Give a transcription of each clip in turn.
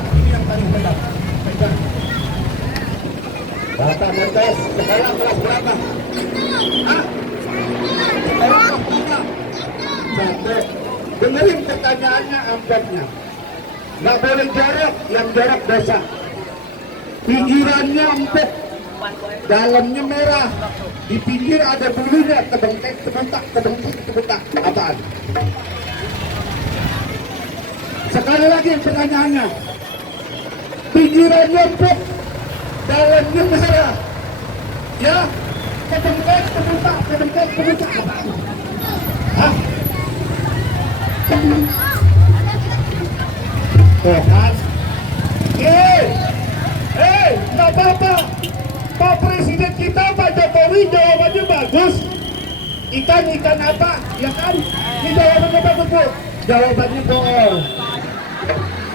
Ini yang paling benar. Pegang. Bapak Montes, sekarang kelas berapa? Hah? Sekarang kelas berapa? Satu. Dengerin pertanyaannya, amplopnya. Nggak boleh jarak, yang jarak dosa. Pinggirannya empuk, dalamnya merah, di pinggir ada bulunya, kebengkek, kebentak, kebengkek, kebentak. Apaan? Sekali lagi pertanyaannya. Pinggirannya empuk, dalamnya merah, ya, kebengkek, kebentak, kebengkek, kebentak. Apaan? Hah? Tuh kan? Nggak apa-apa. Pak Presiden kita, Pak Jokowi, jawabannya bagus. Ikan apa? Ya kan? Ini jawabannya bagus, Bu. Jawabannya bohong.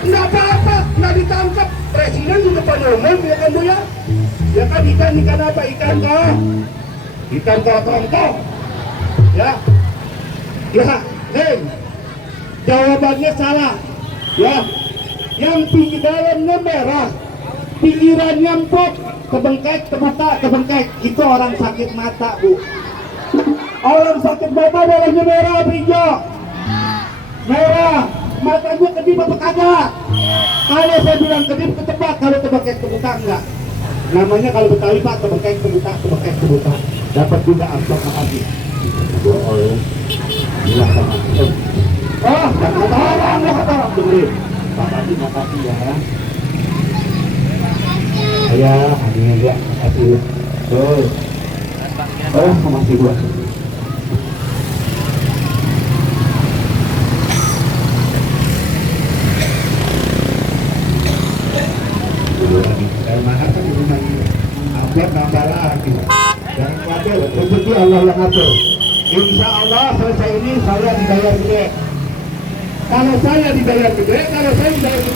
Nggak apa-apa, nggak ditangkap. Presiden juga pada umum, ya kan, Bu ya? Ya kan, ikan apa? Ikan kok? Ikan tongkol. Ya? Ya, Neng. Jawabannya salah. Ya. Yang tinggi dalamnya merah, pinggirannya empuk, kebengkek, kebuka, kebengkek. Itu orang sakit mata, Bu. Orang sakit mata dalamnya merah, hijau. Merah, matanya kedip apa kagak? Kalau saya bilang kedip, ketebak. Kalau kebengkek, kebuka, enggak. Namanya kalau Betawi, Pak, kebengkek, kebuka, kebengkek, kebuka. Dapat juga amplop, makasih. Oh, gila sama. Oh, nggak kata orang, dengerin. Makasih ya. Ya, ini ya, makasih. Makasih buat. Mahal kan rumah ini. Amplop nambah lagi. Jangan khawatir, rezeki Allah yang atur. Insya Allah selesai ini saya dibayar gede. Kalau saya dibayar gede, kalau saya dibayar gede.